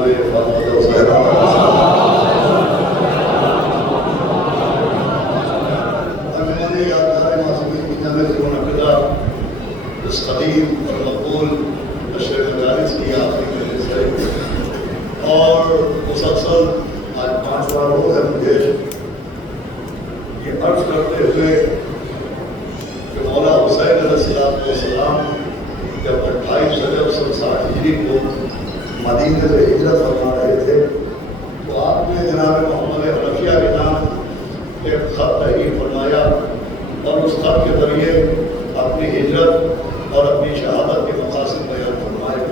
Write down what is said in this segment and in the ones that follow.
جناب محمد حسین انجمن یادگار معصومین کی جانب سے منعقدہ اس قدیم اور مقبول نشر مجالس کی آخری مجلس ہے اور مسلسل آج 5واں روز ہے مجھے یہ عرض کرتے ہوئے کہ مولا حسین علیہ السلام جب 28 رجب سن 60 ہجری کو مدینہ سے ہجرت فرما رہے تھے تو آپ نے جناب محمد حنفیہ کے نام ایک خط تحریر فرمایا اور اس خط کے ذریعے اپنی ہجرت اور اپنی شہادت کے مقاصد بیان فرمائے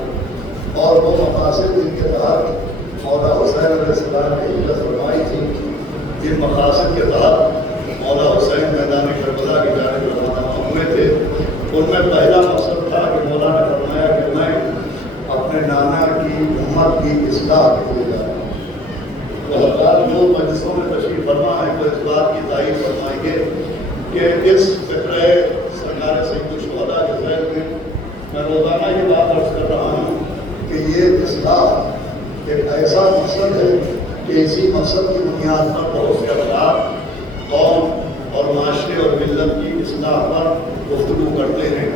اور وہ مقاصد جن کے تحت مولا حسین علیہ السلام نے ہجرت فرمائی تھی، جن مقاصد کے تحت مولا حسین میدان کربلا کی جانب روانہ ہوئے تھے، ان میں پہلا مقصد تھا کہ مولا نے فرمایا کہ میں اپنے نانا کی امت کی اصلاح کے لیے جا رہا ہوں۔ تو حضرات جو مجلسوں میں تشریف فرما ہے وہ اس بات کی تائید فرمائیں گے کہ اس فکرہ سرکار سید الشہداء کے ذیل میں روزانہ یہ بات عرض کر رہا ہوں کہ یہ اصلاح ایک ایسا مقصد ہے کہ اسی مقصد کی بنیاد پر بہت سے افراد قوم اور معاشرے اور ملت کی اصلاح پر گفتگو کرتے ہیں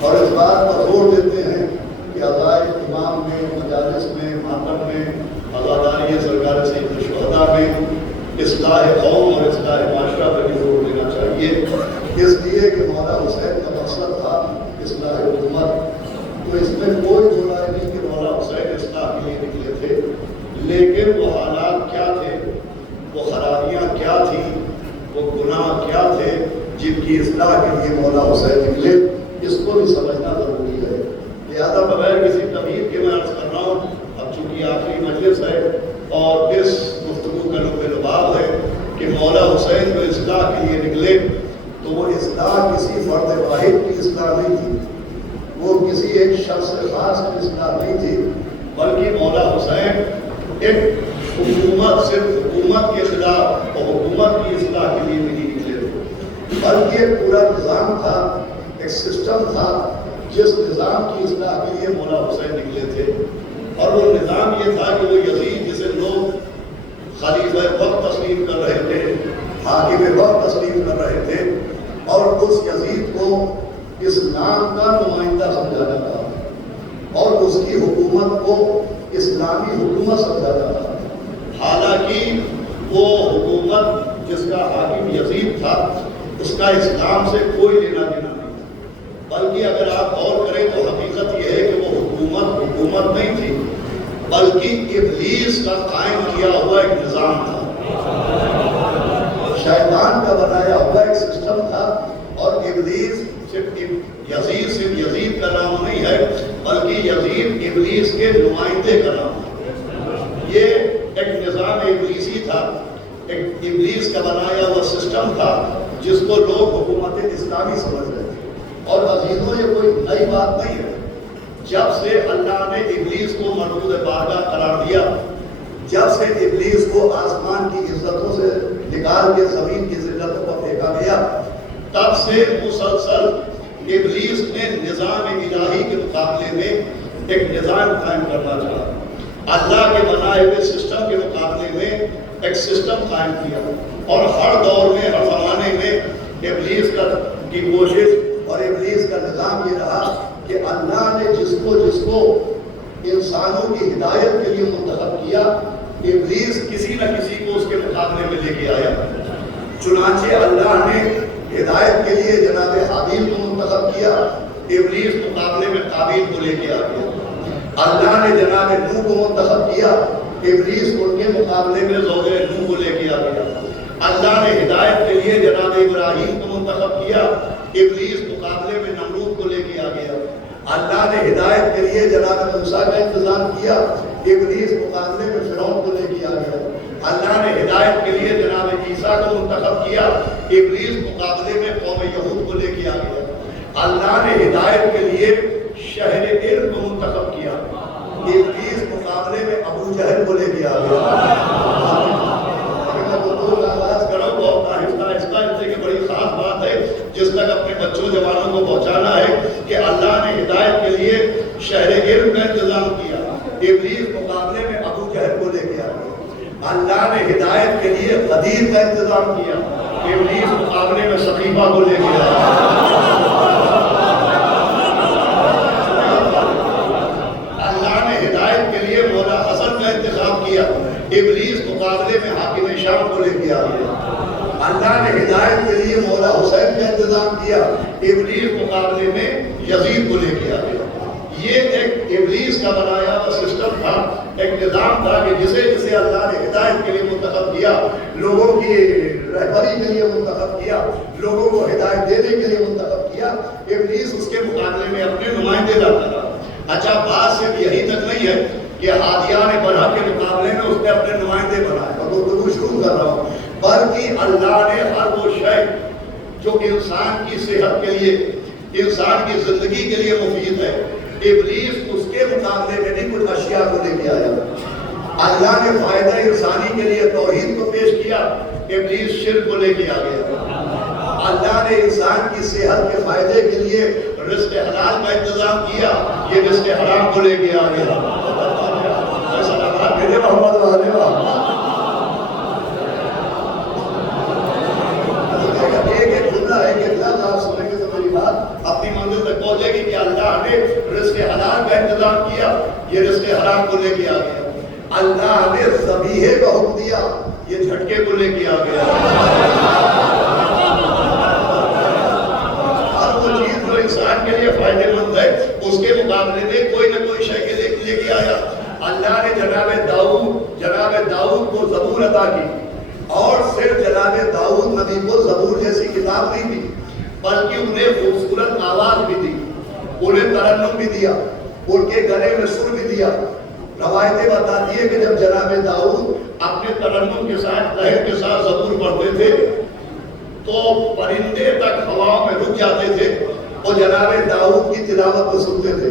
اور اس بات پر زور دیتے ہیں کہ عزائم امام میں، مجالس میں، ماتم میں، عزاداری سرکار سید الشہداء میں اصلاح قوم اور اصلاح معاشرہ پر بھی زور دینا چاہیے، اس لیے کہ مولا حسین کا مقصد تھا اصلاح حکومت۔ تو اس میں کوئی دو رائے نہیں کہ مولا حسین اصلاح کے لیے نکلے تھے، لیکن وہ حالات کیا تھے، وہ خرابیاں کیا تھیں، وہ گناہ کیا تھے جن کی اصلاح کے لیے مولا حسین نکلے، اس کو بھی سمجھنا ضروری ہے۔ لہذا بغیر کسی تمہید کے میں عرض کر رہا ہوں، اب چونکہ آخری مجلس ہے اور اس گفتگو کا لب لباب ہے کہ مولا حسین جو اصلاح کے لیے نکلے تو وہ اصلاح کسی فرد واحد کی اصلاح نہیں تھی، وہ کسی ایک شخص خاص کی اصلاح نہیں تھی، بلکہ مولا حسین ایک حکومت، صرف حکومت کے خلاف اور حکومت کی اصلاح کے لیے نہیں نکلے تھے، بلکہ ایک پورا نظام تھا، ایک سسٹم تھا جس نظام کی اصلاح کے لیے مولا حسین نکلے تھے۔ اور وہ نظام یہ تھا کہ وہ یزید جسے لوگ خلیفہ وقت تسلیم کر رہے تھے، حاکم وقت تسلیم کر رہے تھے، اور اس یزید کو اسلام کا نمائندہ سمجھا جاتا اور اس کی حکومت کو اسلامی حکومت سمجھا جاتا۔ حالانکہ وہ حکومت جس کا حاکم یزید تھا اس کا اسلام سے کوئی لینا دینا نہیں تھا، بلکہ اگر آپ غور کریں تو حقیقت یہ ہے کہ وہ حکومت نہیں تھی، بلکہ ابلیس کا قائم کیا ہوا ایک نظام تھا، شیطان کا بنایا ہوا ایک سسٹم تھا، اور ابلیس صرف یزید کا نام نہیں ہے بلکہ یزید ابلیس کے نمائندے کا نام ہے۔ یہ ایک نظام ابلیسی تھا، ایک ابلیس کا بنایا ہوا سسٹم تھا جس کو لوگ حکومت اسلامی سمجھ رہے تھے۔ اور عزیزوں یہ کوئی نئی بات نہیں ہے، جب سے اللہ نے ابلیس کو مردود بارگاہ قرار دیا، جب سے ابلیس کو آسمان کی عزتوں سے نکال کے زمین کی ذلتوں پر پھینکا گیا، تب سے مسلسل ابلیس نے نظام الہی کے مقابلے میں ایک نظام قائم کرنا چاہا، اللہ کے بنائے ہوئے سسٹم کے مقابلے میں ایک سسٹم قائم کیا، اور ہر دور میں، ہر زمانے میں ابلیس کی کوشش اور ابلیس کا نظام یہ رہا کہ اللہ نے جس کو انسانوں کی ہدایت کے لیے منتخب کیا، ابلیس کسی نہ کسی کو اس کے مقابلے میں لے کے آیا۔ چنانچہ اللہ نے ہدایت کے لیے جناب حابیل کو منتخب کیا، ابلیس مقابلے میں قابیل کو لے کے آ گیا۔ اللہ نے جناب نوح کو منتخب کیا، ابلیس ان کے مقابلے میں زوج نوح کو لے کے آ گیا۔ اللہ نے ہدایت کے لیے جناب ابراہیم کو منتخب کیا، ابلیس مقابلے میں نمرود کو لے کے آ گیا۔ اللہ نے ہدایت کے لیے جناب موسیٰ کا انتظام کیا، ابلیس مقابلے میں فرعون کو لے کے آ گیا۔ اللہ نے ہدایت کے لیے جناب عیسیٰ کو منتخب کیا، ابلیس مقابلے میں قوم یہود کو لے کے آ گیا۔ اللہ نے ہدایت کے لیے شہر علم کو منتخب کیا، ابلیس مقابلے میں ابو جہل کو لے کے آ گیا۔ بڑی خاص بات ہے جس تک اپنے بچوں جوانوں کو پہنچانا ہے کہ اللہ نے ہدایت کے لیے شہر علم کا انتظام کیا، ابلیس مقابلے میں ابو جہل کو لے کے آ گیا. اللہ نے ہدایت کے لیے غدیر کا انتظام کیا. ابلیس مقابلے میں سقیفہ کو لے کے آیا. اللہ نے ہدایت کے لیے مولا حسن کا انتظام کیا. ابلیس مقابلے میں حاکم شام کو لے کے آ گیا. اللہ نے ہدایت کے لیے مولا حسین کا انتظام کیا. ابلیس مقابلے میں یزید کو لے کے آ گیا. یہ ایک ابلیس کا بنایا ہوا سسٹم تھا, ایک نظام تھا کہ جسے جسے اللہ نے ہدایت کے لیے منتخب کیا, لوگوں کی رہبری کے لیے منتخب کیا, لوگوں کو ہدایت دینے کے لیے منتخب کیا, ابلیس اس کے مقابلے میں اپنے نمائندے لاتا تھا. اچھا, بات صرف یہی تک نہیں ہے کہ ہادیان برحق کے مقابلے میں اس نے اپنے نمائندے بنائے, اور گفتگو شروع کر رہا ہوں, بلکہ اللہ نے ہر وہ شے جو انسان کی صحت کے لیے, انسان کی زندگی کے لیے مفید ہے, ابلیس اس کے مقابلے میں نہیں کچھ اشیاء کو لے کے آیا. اللہ نے فائدہ انسانی کے لیے توحید کو پیش کیا, ابلیس شرک کو لے کے آ گیا. اللہ نے انسان کی صحت کے فائدے کے لیے رزق حلال کا انتظام کیا, یہ رزق حرام کو لے کے آ گیا. محمد ایک جملہ ہے کہ اللہ آپ سنیں گے تو میری بات اپنی منزل تک پہنچے گی کہ اللہ نے رزق حلال کا انتظام کیا, یہ رزق حرام کو لے کے آ گیا. اللہ نے ذبیحے کا حکم دیا, یہ جھٹکے کو لے کے آ گیا. ہر وہ چیز جو انسان کے لیے فائدے مند ہے اس کے مقابلے میں کوئی نہ کوئی شے لے کے آیا. اللہ نے جناب داؤد کو زبور عطا کی, اور صرف جناب داؤد نبی کو زبور جیسی کتاب نہیں دی, بلکہ انہیں خوبصورت آواز بھی دی, انہیں ترنم بھی دیا, ان کے گلے میں سر بھی دیا. روایتیں بتاتی ہیں کہ جب جناب داؤد اپنے ترنم کے ساتھ لہر کے ساتھ زبور پڑھتے تھے تو پرندے تک ہواؤں میں رک جاتے تھے, اور جناب داؤد کی تلاوت کو سنتے تھے,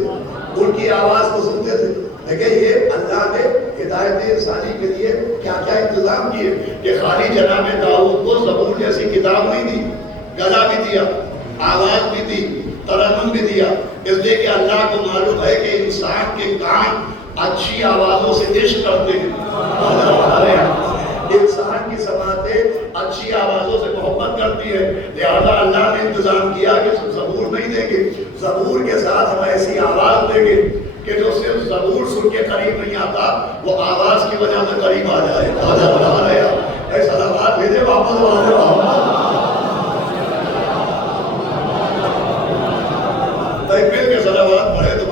ان کی آواز کو سنتے تھے. دیکھیں یہ اللہ نے ہدایت انسانی کے لیے کیا کیا انتظام کیے کہ خالی جناب داؤد کو زبور جیسی کتاب نہیں دی, گلا بھی دیا, آواز بھی دی, ترنم بھی دیا, اس لیے کہ اللہ کو معلوم ہے کہ انسان کے کان اچھی آوازوں سے عشق کرتے ہیں, انسان کی سماعتیں اچھی آوازوں سے محبت کرتی ہے. لہذا اللہ نے انتظام کیا کہ زبور نہیں دیں گے, زبور کے ساتھ ہم ایسی آواز دیں گے کہ جو صرف زبور سن کے قریب نہیں آتا, وہ آواز کی وجہ سے قریب آ جائے. ایسا لبات بھیجے واپس مل کے صلوات پڑھے تو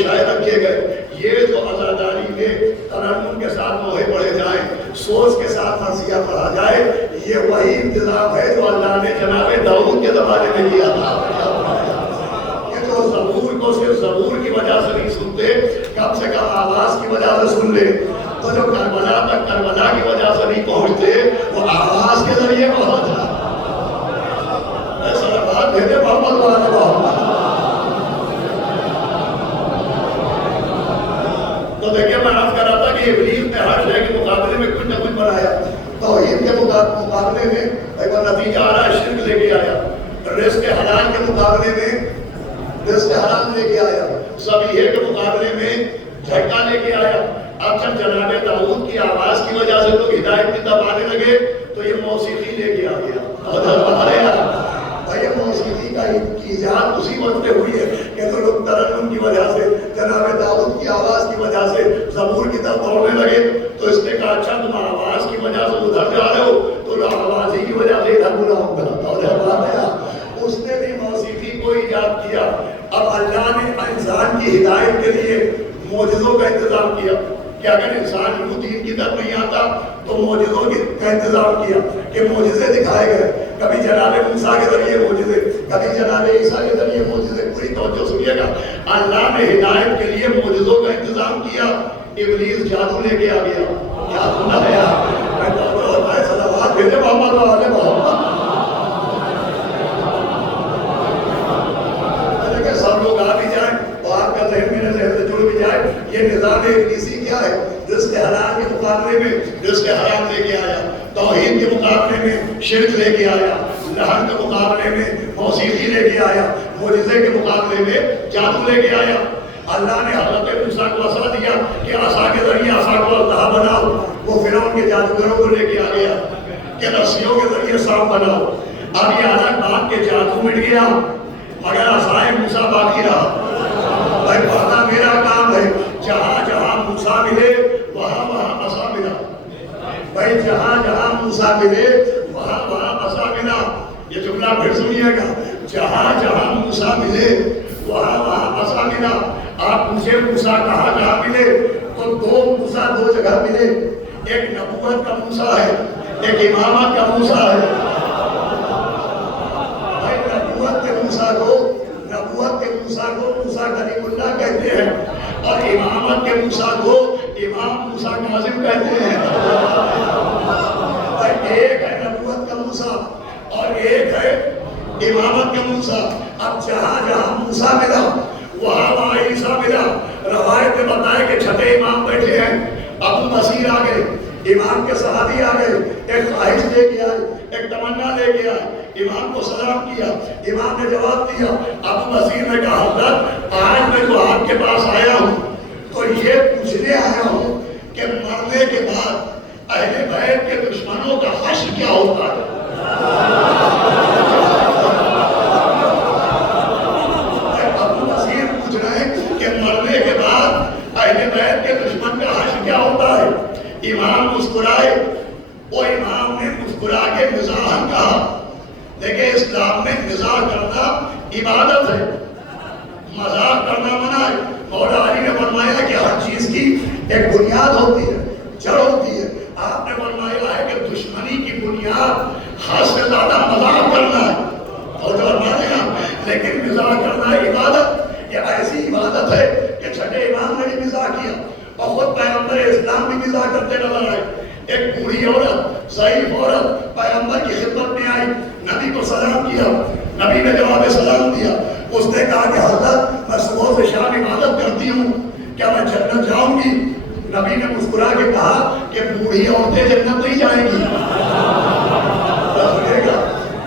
پیشائے رکھے گئے. یہ جو عزاداری میں ترنم کے ساتھ موہے پڑھے جائیں, سوچ کے ساتھ مرثیہ پڑھا جائے, یہ وہی انتظام ہے جو اللہ نے جناب داؤد کے زمانے میں کیا تھا. یہ جو زبور کو صرف زبور کی وجہ سے نہیں سنتے, کم سے کم آواز کی وجہ سے سن لے. تو جو کربلا تک کربلا کی وجہ سے نہیں پہنچتے, وہ آواز کے ذریعے پہنچ جائے. ایسا بات بھیجے محمد والے محمد. تو دیکھیں میں عرض کر رہا تھا کہ ابلیس نے ہر شے کے مقابلے میں کچھ نہ کچھ بنایا. توحید کے مقابلے میں ایک بار نتیجہ آ رہا ہے, شرک لے کے آیا. رزق حلال کے مقابلے میں رزق حرام لے کے آیا. ذبیحے کے مقابلے میں جھٹکا لے کے آیا. اب جب جناب داؤد کی آواز کی وجہ سے لوگ ہدایت کی طرف آنے لگے تو یہ موسیقی لے کے آ گیا. یہ موسیقی کا ایجاد اسی وقت میں ہوئی ہے کہ تو لوگ ترنم کی وجہ سے, جناب داؤد کی آواز کی وجہ سے زبور کی طرف دوڑنے لگے. تو اس نے کہا اچھا تم آواز کی وجہ سے ادھر جا رہے ہو تو آواز ہی کی وجہ سے ادھر بلاؤں گا. اس نے بھی موسیقی کو ایجاد کیا. اب اللہ نے انسان کی ہدایت کے لیے معجزوں کا انتظام کیا کہ اگر انسان یوں دین کی طرف نہیں آتا تو معجزوں کا انتظام کیا کہ معجزے دکھائے گئے. کبھی جناب موسیٰ کے ذریعے معجزے, کبھی جناب عیسیٰ کے ذریعے معجزے. پوری توجہ سنیے گا, اللہ نے ہدایت کے لیے معجزوں کا انتظام کیا. ابلیس جادو لے کے آ گیا. کیا سنا ہے یار, صلوات بھیجے محمد والے محمد. سب لوگ آ بھی جائیں تو آپ کا ذہن میرے ذہن سے جڑ بھی جائے. یہ نظام ابلیسی کیا ہے؟ رزق حلال کے مقابلے میں رزق حرام لے کے آیا, توحید کے مقابلے میں شرک لے کے آیا, لہن کے مقابلے میں موسیقی لے کے آیا, معجزے کے مقابلے میں جادو لے کے آیا. اللہ نے حضرت موسیٰ کو عصا دیا کہ عصا کے ذریعے عصا کو اژدہا بناؤ. وہ فرعون کے جادوگروں کو لے کے آ گیا کہ رسیوں کے ذریعے سانپ بناؤ. اب یہ الگ بات کہ جادو مٹ گیا مگر عصائے موسیٰ باقی رہا. بھائی پڑھنا میرا کام ہے. جہاں جہاں موسیٰ ملے وہاں وہاں عصا ملا. بھائی جہاں جہاں موسیٰ ملے وہاں وہاں عصا ملا. یہ جملہ پھر سنیے گا, جہاں جہاں موسیٰ ملے وہاں وہاں عصا ملا. آپ پوچھے موسیٰ کہاں جہاں ملے تو دو موسیٰ دو جگہ ملے. ایک نبوت کا موسیٰ ہے, ایک امامت کا موسیٰ ہے. بھائی نبوت کے موسیٰ کو موسیٰ کلیم اللہ کہتے ہیں اور امامت کے موسیٰ کو امام موسیٰ کاظم کہتے ہیں. ایک ہے نبوت کا موسیٰ اور ایک ہے امامت کا موسیٰ. اب جہاں جہاں موسیٰ ملا وہاں وہاں عیسیٰ ملا. روایت میں بتایا کہ چھٹے امام بیٹھے ہیں, ابو بصیر آ گئے, امام کے صحابی آ گئے, ایک خواہش لے کے آئے, ایک تمنا لے کے آئے. امام کو سلام کیا, امام نے جواب دیا. ابو بصیر نے کہا حضرت آج میں جو آپ کے پاس آیا ہوں تو یہ پوچھنے آیا ہوں کہ مرنے کے بعد اہل بیت کے دشمنوں کا حشر کیا ہوتا ہے. ابو بصیر پوچھ رہے ہیں کہ مرنے کے بعد اہل بیت کے دشمن کا حشر کیا ہوتا ہے. امام مسکرائے. وہ امام نے مسکرا کے مزاحن کہا. دیکھیں اسلام میں مزاح کرنا عبادت ہے, مذاق کرنا منع ہے. مولا علی نے فرمایا کہ ہر چیز کی ایک بنیاد ہوتی ہے, جڑ ہوتی ہے. آپ نے فرمایا ہے کہ دشمنی کی بنیاد حد سے زیادہ مذاق کرنا ہے. اور جو فرمایا لیکن مزاح کرنا عبادت, یہ ایسی عبادت ہے کہ چھٹے امام نے بھی مزاح کیا اور خود پیغمبر اسلام بھی مزاح کرتے نظر آئے. ایک بوڑھی عورت, ضعیف عورت پیغمبر کی خدمت میں آئی, نبی کو سلام کیا. نبی نے جواب سلام دیا. اس نے کہا کہ حضرت میں صبح سے شام عبادت کرتی ہوں, کیا میں جنت جاؤں گی؟ نبی نے مسکرا کے کہا کہ بوڑھی عورتیں جنت نہیں جائیں گی.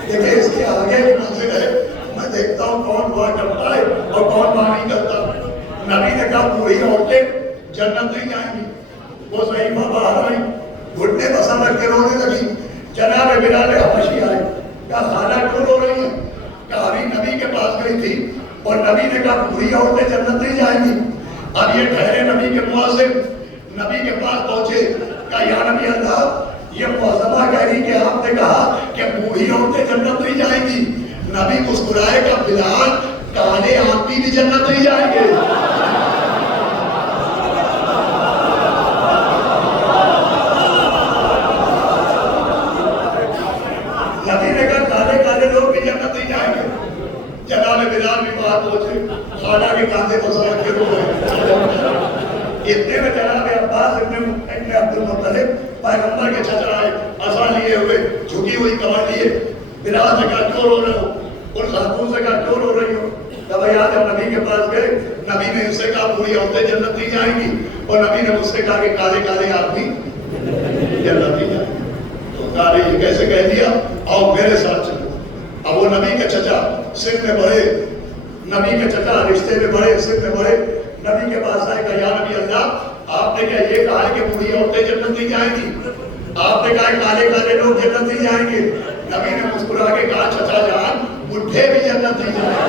دیکھیں اس کے آگے کی منزل ہے, میں دیکھتا ہوں کون دعا کرتا ہے اور کون دعا نہیں کرتا. نبی نے کہا بوڑھی عورتیں جنت نہیں جائیں گی. وہ ضعیفہ باہر آئی, گھٹنے بسا رکھ کے رونے لگی. جناب بلال حبشی آئے, کہا خالہ کیوں رو رہی ہیں؟ کہا ابھی نبی کے پاس گئی تھی اور نبی نے کہا بوڑھی عورتیں جنت نہیں جائیں گی. اب یہ ٹھہرے نبی کے مؤذن نبی کے پاس پہنچے, کہا یا نبی اللہ یہ معظمہ کہہ رہی کہ آپ نے کہا کہ بوڑھی عورتیں جنت نہیں جائیں گی. نبی مسکرائے کہ بلال کالے آدمی بھی جنت نہیں جائیں گے. جناب بلال بھی باہر پہنچے، خانہ کے کاندھے کو سرک کے رو گئے. اتنے میں جناب عباس ابن عبد المطلب پیغمبر کے چچا آئے، عصا لیے ہوئے، جھکی ہوئی کمر لیے. بلال سے کہا کیوں رو رہے ہو؟ اور خاتون سے کہا کیوں رو رہی ہو؟ جب جب نبی کے پاس گئے، نبی نے ان سے کہا پوری عورتیں جنت نہیں جائیں گی، اور نبی نے مجھ سے کہا کہ کالے کالے آدمی جنت نہیں جائیں گے. تو کہا یہ کیسے کہہ دیا؟ آؤ میرے ساتھ چلو. اب وہ نبی کے چچا سن میں بڑے، نبی کے چچا رشتے میں بڑے، سن میں بڑے، نبی کے پاس آئے کہ یا نبی اللہ، آپ نے کیا یہ کہا ہے کہ پوری عورتیں جنت نہیں جائیں گی؟ آپ نے کہا کالے کالے لوگ جنت نہیں جائیں گے. نبی نے مسکرا کے کہا چچا جان، بڈھے بھی جنت نہیں جائیں گے.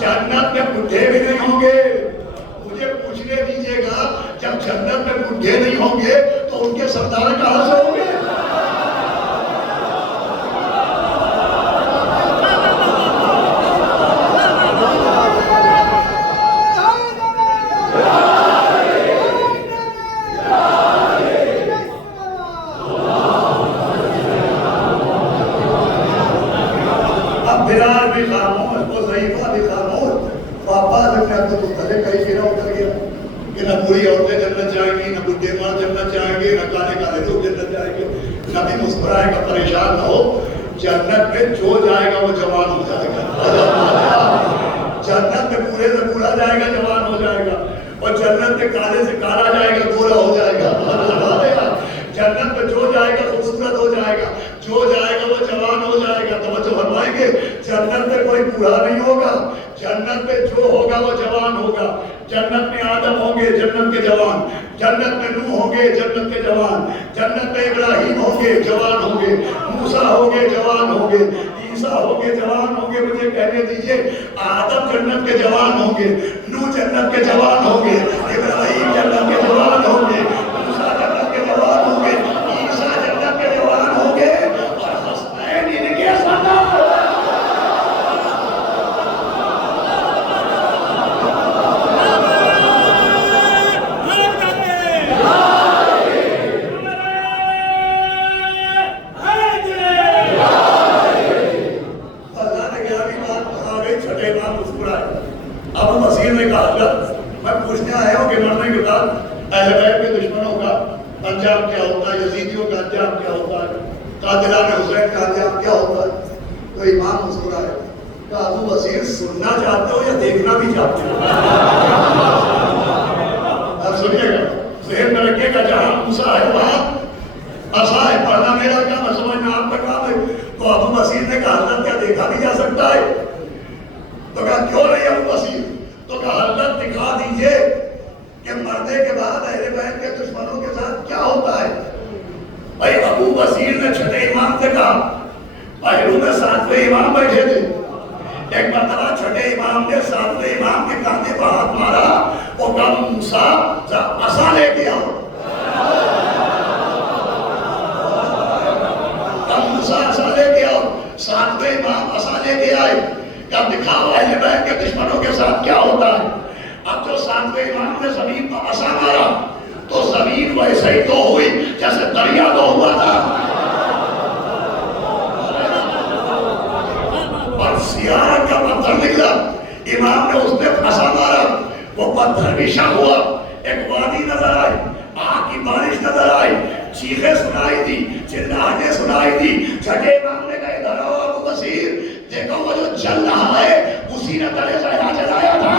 جنت میں بڈھے بھی نہیں ہوں گے. مجھے پوچھنے دیجئے گا، جب جنت میں بڈھے نہیں ہوں گے تو ان کے سردار کہاں سے ہوں گے؟ بلال بھی خاموش، وہ ضعیفہ بھی خاموش. پاپا نے کہا تو تلے کئی پھیرا اتر گیا کہ نہ پوری عورتیں جنت جائیں گی، نہ بڈھے ماں جنت جائیں گے، نہ کالے کالے لوگ جنت جائیں گے. نبی مسکرائے گا پریشان نہ ہو، جنت میں جو جائے گا وہ جوان ہو جائے گا. جنت میں پورے سے پورا جائے گا، جوان ہو جائے گا. اور جنت میں کالے سے کالا جائے گا، گورا ہو جائے گا. جنت میں جو جائے گا خوبصورت ہو جائے گا، جو جائے گا وہ جوان ہو جائے گا. توجہ فرمائیں گے، جنت میں کوئی بوڑھا نہیں ہوگا، جنت میں جو ہوگا وہ جوان ہوگا. جنت میں آدم ہوں گے جنت کے جوان، جنت میں نوح ہوں گے جنت کے جوان، جنت میں ابراہیم ہوں گے جوان ہوں گے، موسیٰ ہوں گے جوان ہوں گے، عیسیٰ ہوں گے جوان ہوں گے. مجھے کہنے دیجئے، آدم جنت کے جوان ہوں گے، نوح جنت کے جوان ہوں گے، ابراہیم جنت کے جوان ہوں گے، موسیٰ جنت کے جوان ہوں گے، عیسیٰ جنت کے جوان ہوں گے، اور حسنین ان کے سردار. ابو بصیر نے کہا حضرت میں پوچھنے آیا ہوں کہ مرنے کے بعد اہل بیت کے دشمنوں کا انجام کیا ہوتا ہے، یزیدیوں کا انجام کیا ہوتا ہے، قاتلان حسین کا انجام کیا ہوتا ہے. تو امام مسکرائے کہ ابو بصیر سننا چاہتے ہو یا دیکھنا بھی چاہتے ہو؟ اب سنیے گا، ذہن میں رکھیے گا، جہاں موسیٰ ہے وہاں عصا ہے. پڑھنا میرا کام ہے، سمجھنا آپ کا کام ہے. تو ابو بصیر نے کہا حضرت کیا دیکھا بھی جا سکتا ہے؟ تو کہا کیوں نہیں ابو بصیر؟ تو کہا حضرت دکھا دیجئے کہ مرنے کے بعد اہل بیت کے دشمنوں کے ساتھ کیا ہوتا ہے. بھائی ابو بصیر نے چھٹے امام سے کہا، پہلو میں ساتویں امام بیٹھے تھے، ایک مرتبہ چھٹے امام نے ساتویں امام کے کاندھے پر ہاتھ مارا، وہ کہا موسیٰ عصا لے کے آؤ. موسیٰ عصا لے کے آؤ. ساتویں امام عصا لے کے آئے. کیا دکھاؤ اہل بیت کے دشمنوں کے ساتھ کیا ہوتا ہے. اب جو ساتویں امام نے زمین پر عصا مارا تو زمین ویسے ہی تو ہوئی جیسے دریا تو ہوا تھا، اور سیاہ کا پتھر نکلا. امام نے اس نے عصا مارا، وہ پتھر بھی شک ہوا. ایک وادی نظر آئی، آگ کی بارش نظر آئی، چیخیں سنائی دی، چلاہٹیں سنائی دی. چھٹے امام نے کہا ادھر آؤ ابو بصیر، دیکھو وہ جو چل رہا ہے اسی نے تلے زہرا جلایا تھا.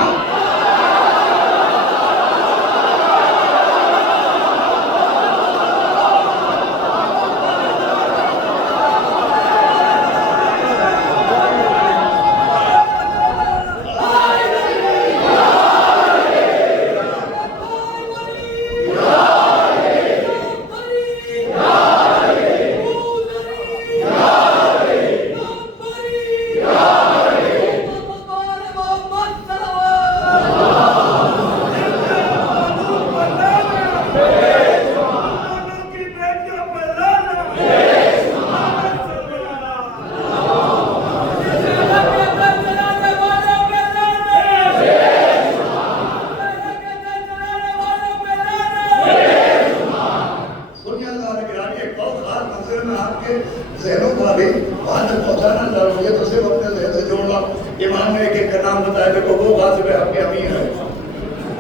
ذہنوں کا بھی وہاں تک پہنچانا چاہوں گے تو صرف اپنے ذہن سے جوڑنا. امام نے ایک ایک کا نام بتایا. دیکھو وہ غاصب حق امین ہے,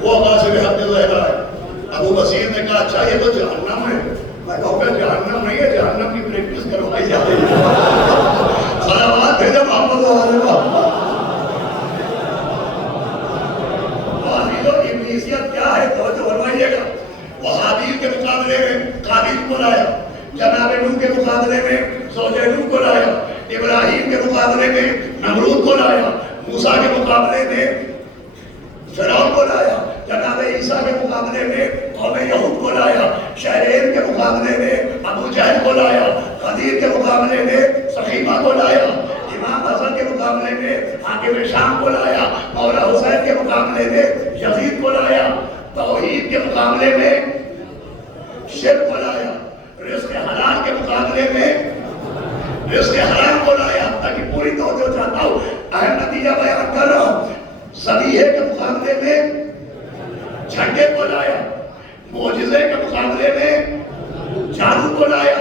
وہ غاصب حق زہرا ہے. ابو بصیر نے کہا اچھا یہ تو جہنم ہے. میں کہوں گا جہنم نہیں ہے, جہنم کی پریکٹس کروائی جا رہی ہے. صلوات بھیجو محمد علیہ وسلم. ابلیسیت کیا ہے توجہ فرمائیے گا. وہ حابیل کے مقابلے میں قابیل کو لایا, جناب نوح کے مقابلے میں زوج نوح کو لایا, ابراہیم کے مقابلے میں نمرود کو لایا, موسیٰ کے مقابلے میں فرعون کو لایا, جناب عیسیٰ کے مقابلے میں قوم یہود کو لایا, شہرین کے مقابلے میں ابو جہل کو لایا, غدیر کے مقابلے میں سخیمہ کو لایا, امام حسن کے مقابلے میں حاکم شام کو لایا, مولا حسین کے مقابلے میں یزید کو لایا, توحید کے مقابلے میں شرک کو لایا, رزق حلال کے مقابلے میں رزق حرام کو لایا. تاکہ پوری توجہ چاہتا ہوں, اہم نتیجہ بیان کر رہا ہوں. ذبیحے کے مقابلے میں جھنڈے کو لایا, معجزے کے مقابلے میں جادو کو لایا,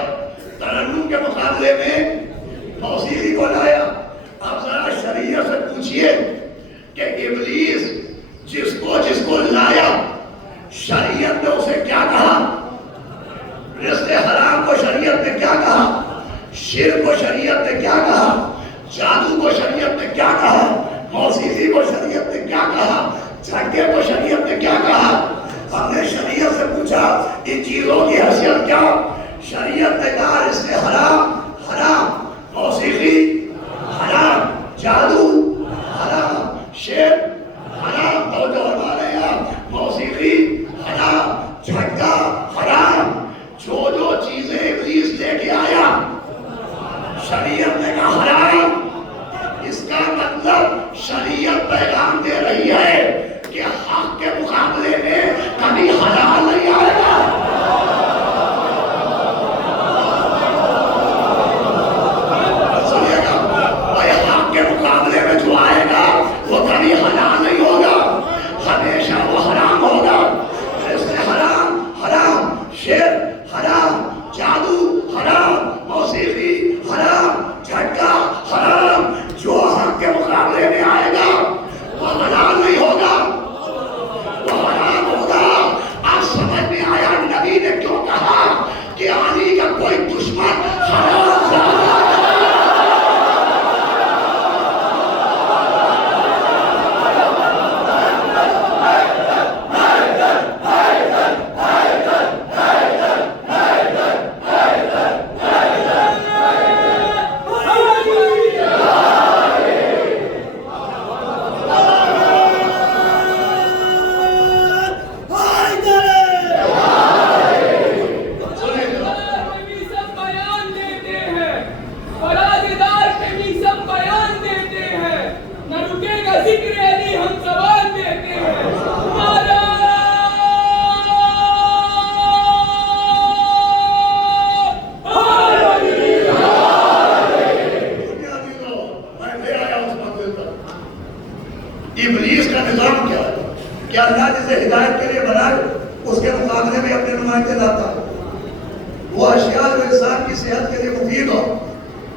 ترنم کے مقابلے میں موسیقی کو لایا. آپ ذرا شریعت سے پوچھئے کہ ابلیس جس کو لایا شریعت نے اسے کیا کہا؟ رزق حرام کو شریعت نے کیا کہا؟ شرک کو شریعت نے کیا کہا؟ جادو کو شریعت نے کیا کہا؟ موسیقی کو شریعت نے کیا کہا؟ جھنڈے کو شریعت نے کیا کہا؟ ہم نے شریعت سے پوچھا ان چیزوں کی حیثیت کیا؟ شریعت نے کہا رزق حرام حرام, موسیقی حرام, جادو حرام, شرک حرام. توجہ فرما رہے ہیں آپ. موسیقی حرام, جھنڈا حرام. جو چیزیں ابلیس لے کے آیا شریعت نے کہا حرام. اس کا مطلب شریعت پیغام دے رہی ہے کہ حق کے مقابلے میں کبھی حلال نہیں آئے گا. سنیے گا بھائی, حق کے مقابلے میں جو آئے گا وہ کبھی حلال نہیں ہوگا, ہمیشہ وہ حرام ہوگا. رزق حرام حرام, شرک حرام, جادو حرام, موسیقی حرام, جھنڈا حرام. جو حق کے مقابلے میں آئے گا وہ حلال نہیں ہوگا, وہ حرام ہوگا. آپ سمجھ میں آیا نبی نے کیوں کہا کہ علی کا کوئی دشمن حرام ہوگا. ابلیس کا نظام کیا ہے کہ اللہ جسے ہدایت کے لیے بنائے اس کے مقابلے میں اپنے نمائندے لاتا ہے. وہ اشیاء جو انسان کی صحت کے لیے مفید ہو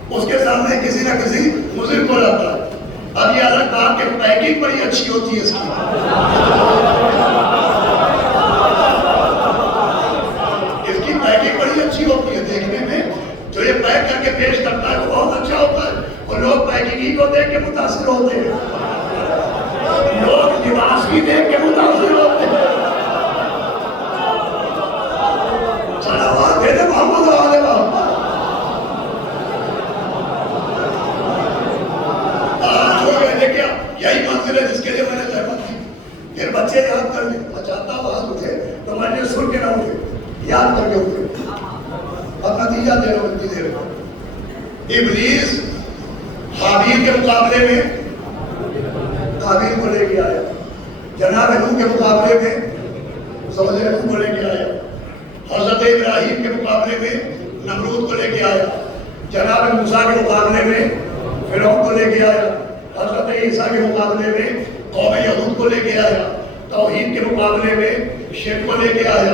اس کے سامنے کسی نہ کسی مضر کو لاتا ہے. اب یہ الگ بات کہ پیکنگ بڑی اچھی ہوتی ہے اس کی, اس کی پیکنگ بڑی اچھی ہوتی ہے دیکھنے میں. جو یہ پیک کر کے پیش کرتا ہے وہ بہت اچھا ہوتا ہے, اور لوگ پیکنگ ہی کو دیکھ کے متاثر ہوتے ہیں, لوگ لباس بھی دیکھ کے متاثر ہوتے ہیں. صلوات بھیجو محمد علیہ وسلم. دیکھیں یہی منزل ہے جس کے لیے میں نے زحمت کی. پھر بچے یاد کر لیں, بچاتا ہوا ہاتھ اٹھے تو میں نے سن کے نہ اٹھے, یاد کر کے اٹھے. اب نتیجہ دے رہا ہوں اتنی دیر میں. ابلیس حابیل کے مقابلے میں قابیل کو لے کے آیا, جناب نوح کے مقابلے میں زوج نوح کو لے کے آیا, حضرت ابراہیم کے مقابلے میں نمرود کو لے کے آیا, جناب موسیٰ کے مقابلے میں فرعون کو لے کے آیا, حضرت عیسیٰ کے مقابلے میں قوم یہود کو لے کے آیا, توحید کے مقابلے میں شرک کو لے کے آیا,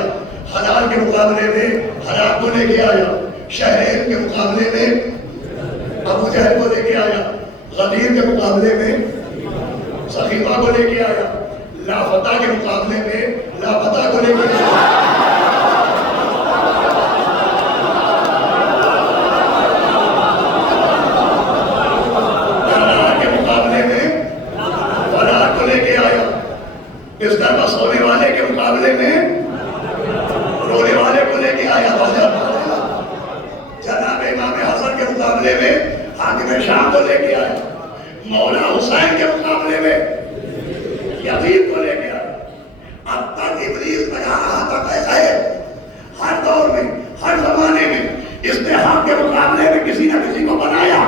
حلال کے مقابلے میں حرام کو لے کے آیا, شہرین کے مقابلے میں ابو جہل کو لے کے آیا غدیر کے مقابلے میں سخیفہ کو لے کے آیا، لافتہ کے مقابلے میں لاپتہ کو لے کے آیا، فرار کے مقابلے میں فرار کو لے کے آیا، بستر پر سونے والے کے مقابلے میں رونے والے کو لے کے آیا، جناب امام حسن کے مقابلے میں حاکم شام کو لے کے آیا، مولا حسین کے مقابلے میں یزید کو لے کے آیا۔ اب تک ابلیس بجا رہا تھا کیسا ہے، ہر دور میں ہر زمانے میں اس نے حق کے مقابلے میں کسی نہ کسی کو بنایا،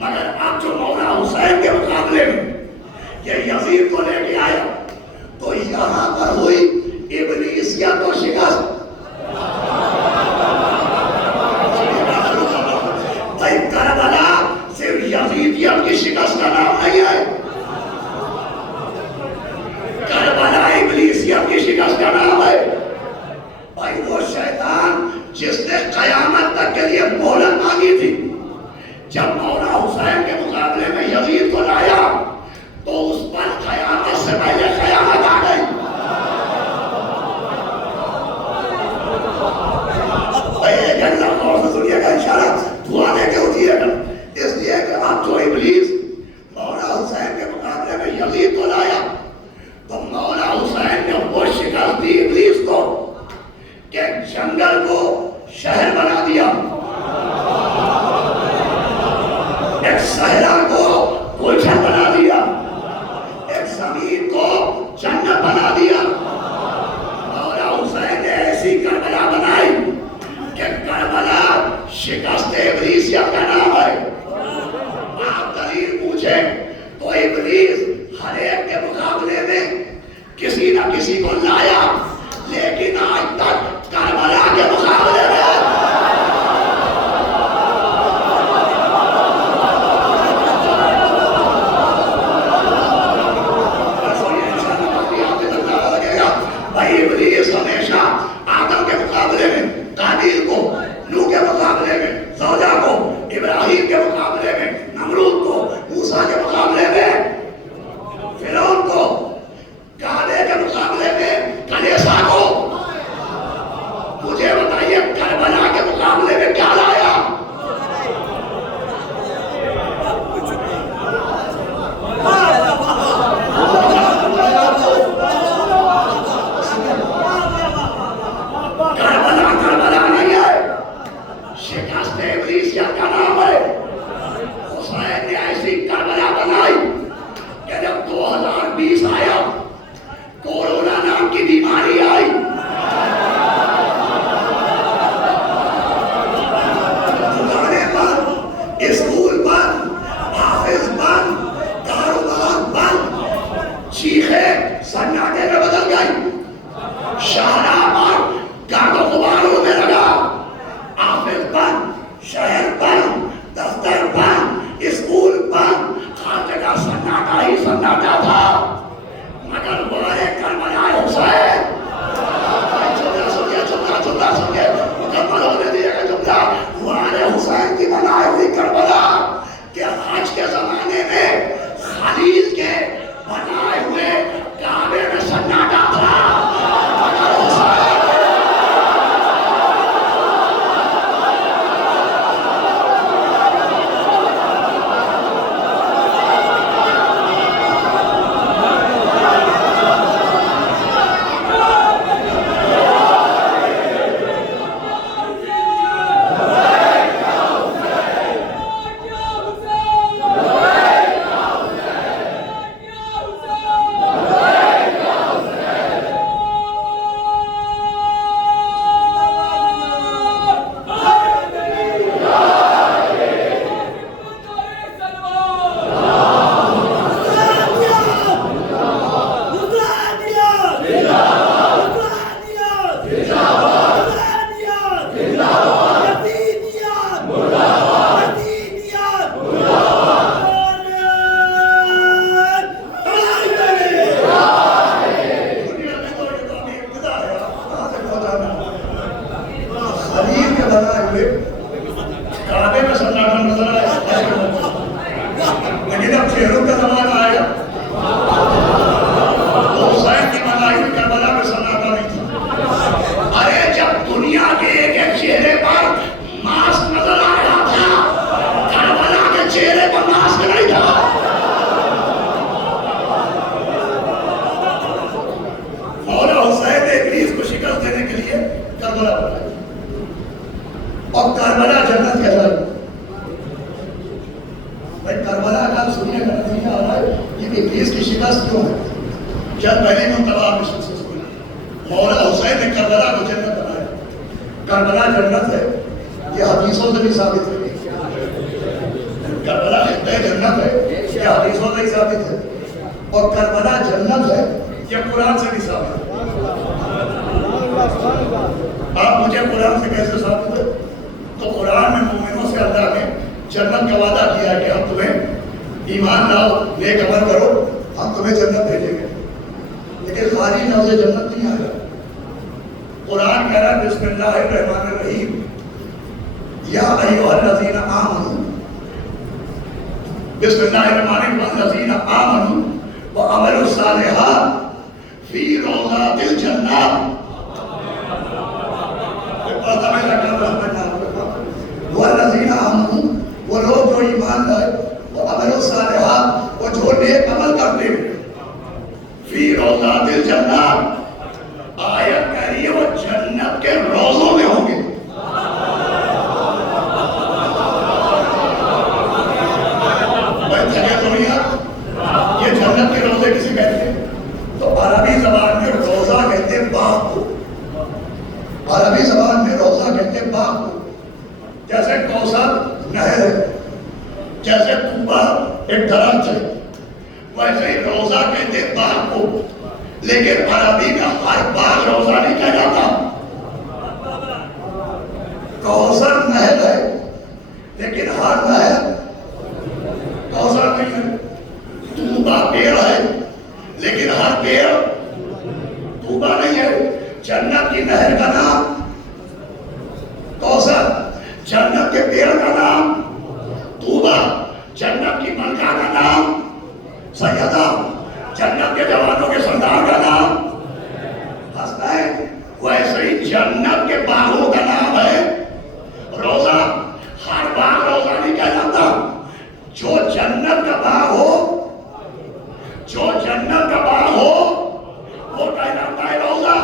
مگر اب جو مولا حسین کے مقابلے میں یہ یزید کو لے کے آیا تو یہاں پر ہوئی ابلیسیت و شکست۔ بھائی کربلا صرف یزیدیت کی شکست کا نام نہیں ہے، کربلا ابلیسیت کی شکست کا نام ہے۔ بھائی وہ شیطان جس نے قیامت تک کے لیے مہلت مانگی تھی، جب مولا حسین کے مقابلے میں یزید کو لایا تو اس پر قیامت سے پہلے قیامت آ گئی۔ ایک اللہ اور سے دنیا کا اشارہ دعا دے کے ہوتی ہے، اس لیے کہ اب جو ابلیس مولا حسین کے مقابلے میں یزید کو لایا تو مولا حسین نے وہ شکست دی ابلیس کو کہ جنگل کو شہر بنا دیا، ایک صحرا کو گلشن بنا دیا، ایک زمین کو جنت بنا دیا۔ مولا حسین نے ایسی کربلا بنائی کہ کربلا شکست ابلیسیت کا نام ہے۔ آپ دلیل پوچھیں تو ابلیس ہر ایک کے مقابلے میں کسی نہ کسی کو لایا، لیکن آج تک کربلا کے مقابلے میں ابلیس ہمیشہ آدم کے مقابلے میں قابیل کو، نوح کے مقابلے میں زوجہ کو، ابراہیم کے مقابلے میں نمرود کو، موسیٰ کے مقابلے میں فرعون کو، کعبے کے مقابلے میں بھائی کربلا کا سننے کا نتیجہ آ رہا ہے کہ ابلیس کی شکست کیوں ہے؟ جب پہلی مرتبہ آپ نے سنا مولا حسین نے کربلا کو جنت بنایا. کربلا جنت ہے یہ حدیثوں سے بھی ثابت ہے. کربلا جنت ہے یہ حدیثوں سے بھی ثابت ہے. اور کربلا جنت ہے یہ قرآن سے بھی ثابت ہے. آپ مجھے قرآن سے کیسے ثابت ہے؟ تو قرآن میں مومنوں سے اللہ نے جنت کا وعدہ کیا ہے کہ ہم تمہیں ایمان لاؤ نیک عمل کرو ہم تمہیں جنت بھیجیں گے. لیکن خالی لفظ جنت نہیں آ رہا. قرآن کہہ رہا ہے بسم اللہ الرحمن الرحیم یا ایھا الذین آمنوا بسم اللہ الرحمن الرحیم آمنوا وعملوا الصالحات فی روضات الجنات. وہ الذین آمنوا وہ لوگ جو ایمان لائے وعملوا الصالحات وہ جو نیک عمل کرتے ہیں فی روضات الجنات آیت کہہ رہی ہے وہ جنت کے روضوں میں ہوں گے. یہ جنت کے روضے کسی کہتے ہیں تو عربی زبان میں روضہ کہتے ہیں باغ کو. عربی زبان میں روضہ کہتے ہیں باغ کو. جیسے کوثر نہر ہے جیسے طوبہ ایک درخت ہے ویسے ہی روضہ کہتے ہیں باغ کو. لیکن عربی میں ہر باغ روضہ نہیں کہہ جاتا. کوثر نہر ہے لیکن ہر نہر کوثر نہیں ہے. طوبہ پیڑ ہے لیکن ہر پیڑ طوبہ نہیں ہے. جنت کی نہر کا نام کوثر, جنت کے پیڑ کا نام طوبہ, جنت کی ملکہ کا نام سیدہ, جنت کے جوانوں کے سردار کا نام حسنین. ویسے ہی جنت کے باغوں کا نام ہے روضہ. ہر باغ روضہ نہیں کہہ جاتا. جو جنت کا باغ ہو جو جنت کا باغ ہو وہ کہلاتا ہے روضہ.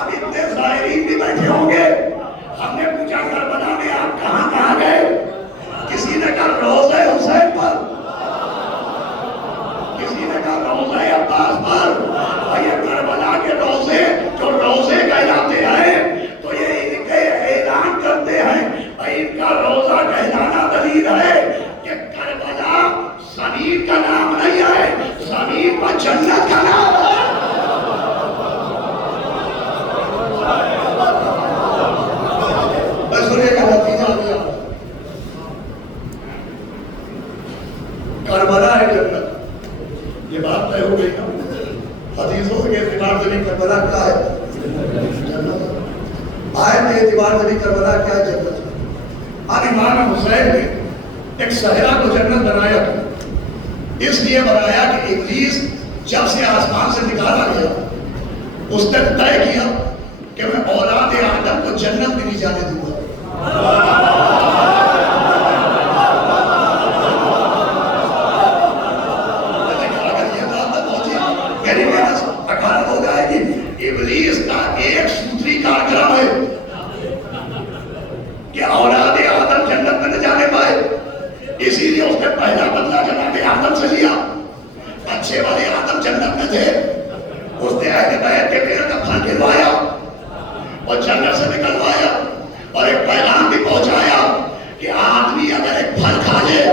اب اتنے زائرین بھی بیٹھے ہوں گے. ہم نے پوچھا کربلا میں آپ کہاں گئے؟ کسی نے کہا روضہ حسین پر, کسی نے کہا روضہ عباس پر. یہ کربلا کے روضے جو روضے کہلاتے ہیں تو یہ ان کے اعلان کرتے ہیں ان کا روضہ کہلانا دلیل ہے کہ کربلا زمین کا نام نہیں ہے, زمین پر جنت کا نام ہے. کربلا ہے جنت. یہ بات طے ہو گئی نا حدیثوں کے اعتبار سے بھی کربلا کیا ہے جنت. آیت کے اعتبار سے بھی کربلا کیا ہے جنت. اب امام حسین نے ایک صحرا کو جنت بنایا تھا. اس لیے بنایا کہ ابلیس جب سے آسمان سے نکالا گیا اس نے طے کیا کہ میں اولاد آدم کو جنت میں نہیں جانے دوں گا. ابلیس کا ایک سوتری کارکرم ہے کہ اولاد آدم جنت میں نہ جانے پائے. اسی لیے اس نے پہلا بدلہ جناب آدم سے لیا. اچھے والے آدم جنت میں تھے, اس نے اہل بیت کے پیڑ کا پھل کھلوایا اور جنت سے نکلوایا اور ایک پیغام بھی پہنچایا کہ آدمی اگر ایک پھل کھا لے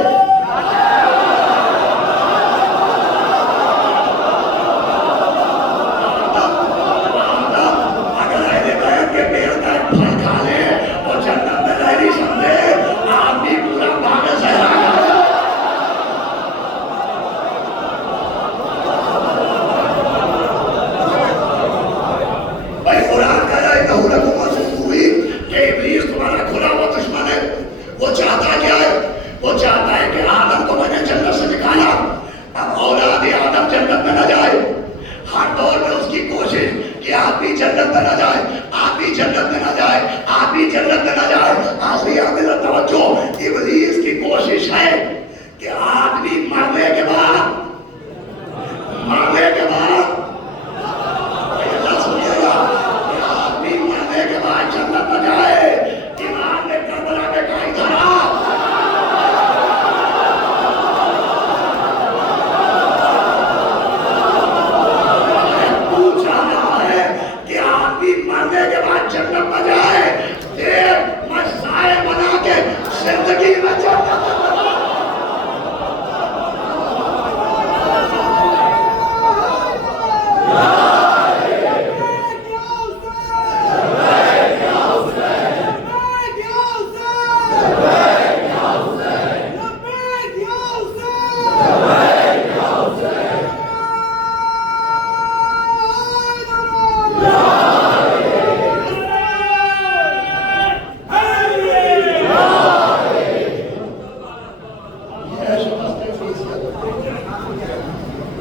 میں جنت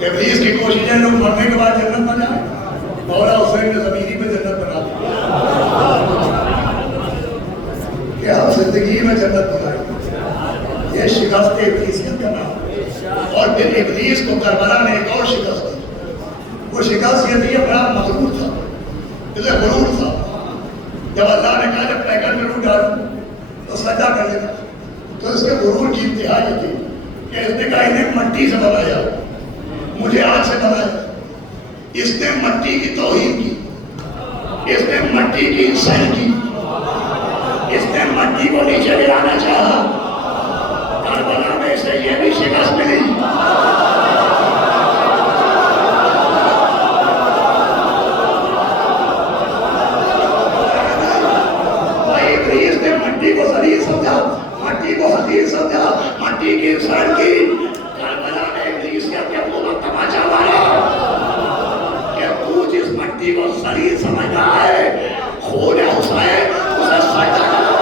ابلیس کی کوشش ہے لوگ مرنے کے بعد جنت نہ جائیں. مولا حسین نے زمینی پہ جنت بنا دی کہ آپ زندگی میں جنت بنائیں. یہ شکست ابلیسیت کا نام. اور پھر ابلیس کو کربلا نے ایک اور شکست دی. وہ شکست یہ تھی اپنا مغرور تھا, اسے غرور تھا. جب اللہ نے کہا جب پیکر میں روح ڈالوں تو سجدہ کر لینا, تو اس کے غرور کی انتہا یہ تھی کہ اس نے کہا انہیں مٹی سے بنایا, مجھے آگ سے بنایا. اس نے مٹی کی توہین کی, اس نے مٹی کی انسان کی, اس نے مٹی کو نیچے گرانا چاہا. کربلا میں اسے یہ بھی شکست ملی. ابلیس نے مٹی کو ذلیل سمجھا, مٹی کو حقیر سمجھا, مٹی کی انسان کی. کربلا میں ابلیس کے منہ میں تماچا مارا کہ تو جس مٹی کو ذلیل سمجھ رہا ہے, خون حسین اسے سجدہ کرنا.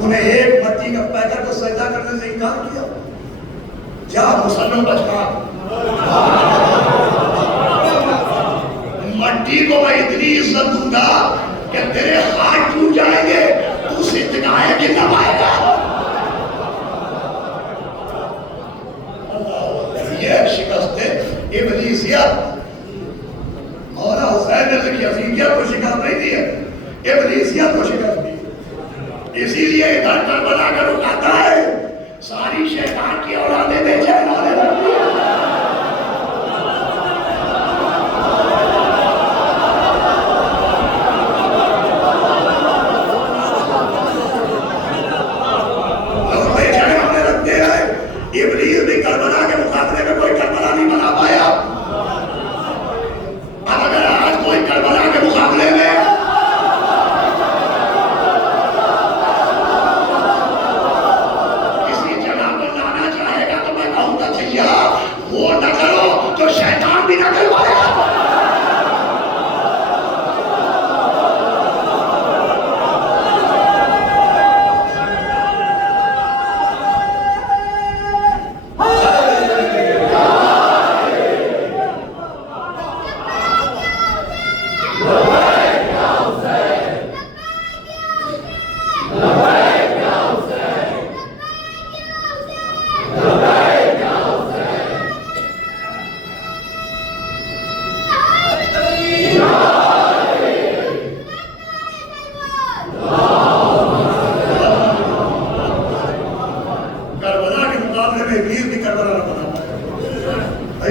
انہیں ایک مٹی کا پیکر کو سجدہ کرنے سے انکار کیا. جا مسلم بچا, مٹی کو میں اتنی عزت دوں گا کہ تیرے ہاتھ ٹوٹ جائیں گے, تو صدقائے کہ نہ پائے گا. یہ شکست ابلیسیت. مولا حسین نے صرف یزیدیت کو شکست نہیں دی ہے, ابلیسیت کو شکست دی. اسی لیے ادھر کربلا کا رکاتا ہے, ساری شیطان کی اولادیں بے چین ہونے لگتی ہیں. لوگ بے چین ہونے لگتے ہیں. ابلیس بھی کربلا کے مقابلے میں کوئی کربلا نہیں بنا پایا. اب اگر آج کوئی کربلا کے مقابلے میں وہ نہ کرو تو شیطان بھی نہ کروائے.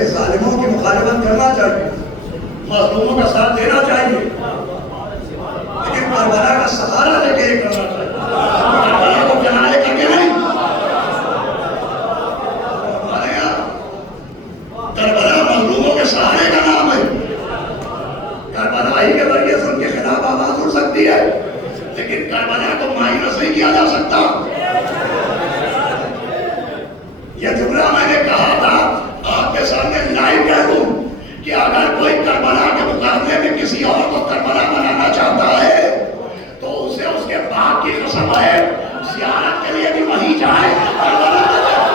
ظالموں کی مخالفت کرنا چاہیے, مظلوموں کا ساتھ دینا چاہیے, لیکن کربلا کا سہارا لے کے یہ کرنا چاہیے. کربلا کو کنارے کر کے نہیں. ہمارے یہاں کربلا مظلوموں کے سہارے کا نام ہے. کربلا ہی کے ذریعے سے ان کے خلاف آواز اٹھ سکتی ہے, لیکن کربلا کو مائنس نہیں کیا جا سکتا. یہ جملہ میں نے کہا تھا آپ کے سامنے لائیو کہہ دوں کہ اگر کوئی کربلا کے مقابلے میں کسی اور کو کربلا بنانا چاہتا ہے تو اسے اس کے باپ کی قسم ہے زیارت کے لیے بھی وہیں جائے, کربلا نہ جائے.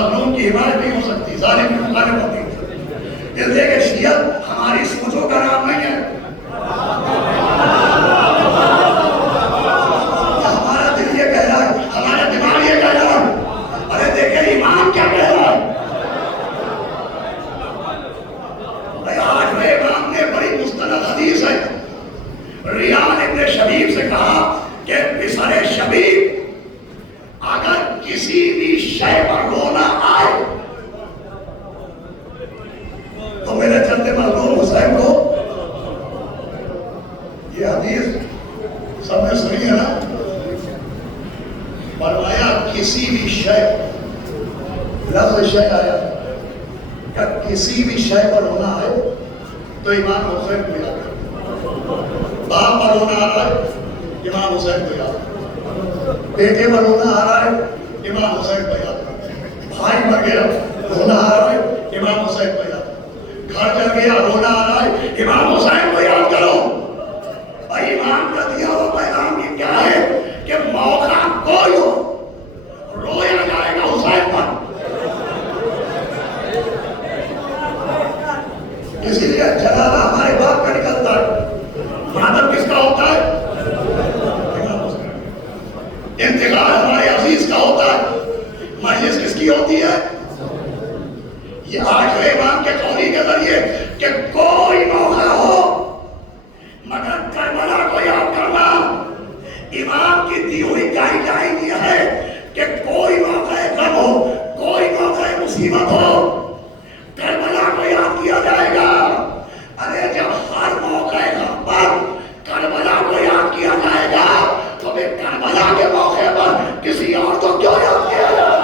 مظلوم کی حمایت نہیں ہو سکتی، ظالم کی مخالفت ہوتی ہے۔ اس لیے کہ شیعت ہماری سوچوں کا نام نہیں ہے، ہمارا دل یہ کہہ رہا ہے، ہمارا دماغ یہ کہہ رہا ہے۔ ارے دیکھیں امام کیا کہہ رہا ہے، آج میں امام نے بڑی مستند حدیث ہے، ریان ابن شبیب سے کہا کہ پسر شبیب اگر کسی بھی شے پر رونا آئے تو میرے چلتے مظلوم حسین کو، یہ حدیث سب نے سنی ہے نا، فرمایا کسی بھی شے، لفظ شے آیا کہ کسی بھی شے پر رونا آئے تو امام حسین کو یاد کرو۔ باپ پر رونا آ رہا ہے امام حسین کو یاد کرو، بیٹے پر رونا آ رہا ہے امام حسین کو یاد کرو، بھائی مر گیا رونا آ رہا ہے امام حسین کو یاد کرو، گھر جل گیا رونا آ رہا ہے امام حسین کو یاد کرو۔ اور امام کا دیا ہوا پیغام یہ کیا ہے کہ موقع کوئی ہو رویا جائے گا حسین پر۔ اسی لیے جنازہ ہمارے باپ کا نکلتا ہے، ماتم کس کا ہوتا ہے؟ امام حسین۔ انتقال ہمارے عزیز کا ہوتا ہے، مجلس کس کی ہوتی ہے؟ یہ آٹھویں امام کے قولی کے ذریعے کہ کوئی موقع ہو مگر کربلا کو یاد کرنا۔ امام کی دی ہوئی گائیڈ لائن یہ ہے کہ کوئی موقع غم ہو، کوئی موقع مصیبت ہو، کربلا کو یاد کیا جائے گا۔ ارے جب ہر موقع غم پر کربلا کو یاد کیا جائے گا تو پھر کربلا کے موقع پر کسی اور کو کیوں یاد کیا جائے گا؟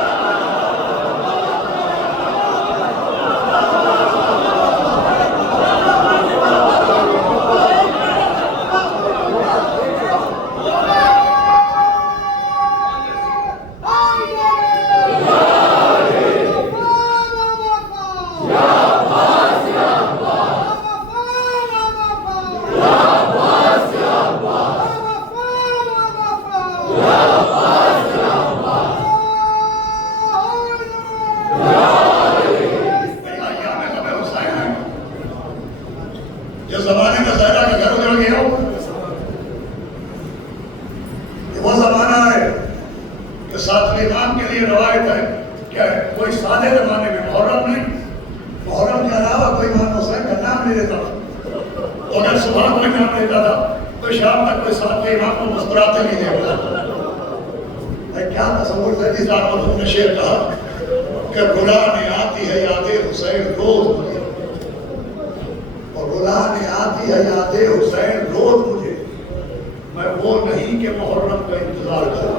جس زمانے میں زہرا کا گھر اجڑ گیا وہ زمانہ ہے کہ ساتویں امام کے لیے روایت ہے کہ کوئی سادے زمانے میں محرم نہیں، محرم کے علاوہ کوئی امام حسین کا نام نہیں لیتا تھا، اگر صبح کوئی نام لیتا تھا تو شام تک کوئی ساتویں امام کو مسکراتے نہیں دیکھتا۔ کیا تصور تھا جس دعوت نے شعر کہا کہ گناہ آتی ہے یاد حسین روز مجھے، اور گناہ آتی ہے یاد حسین روز مجھے، میں وہ نہیں کہ محرم کا انتظار کروں۔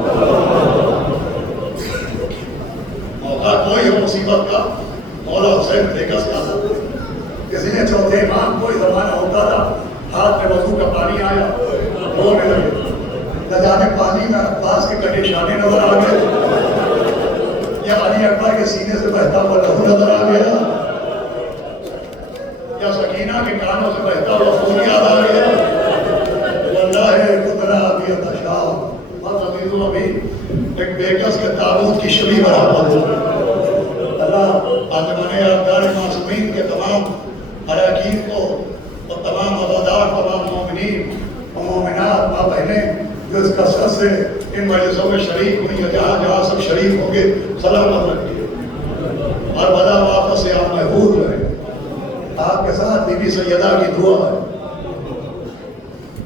موقع کوئی ہو مصیبت کا، مولا حسین بےکس کا تھا۔ کسی نے چوتھے امام کوئی زمانہ ہوتا تھا، ہاتھ میں وضو کا پانی آیا رونے لگے، نہ جانے پانی میں عباس کے کٹے شانے نظر آ گئے یا علی اکبر کے سینے سے بہتا ہوا لہو نظر آ گیا یا سکینہ کے کانوں سے بہتا ہوا خون یاد آ گیا۔ واللہ قدرہ ابھی اتشاہ بس عزیزوں ابھی ایک بےکس کے تابوت کی شبی برآمد ہو۔ اللہ آدمان آبدار معصومین کے تمام اراکین کو اور تمام عبادات، تمام مومنین اور مومنات، ماں بہنیں جو اس کثرت سے ان مجلسوں میں شریک ہوئی ہیں، جہاں جہاں سب شریک ہوں گے سلامت رکھیے اور بلا واپس سے آپ محفوظ رہیں۔ آپ کے ساتھ بی بی سیدہ کی دعا ہے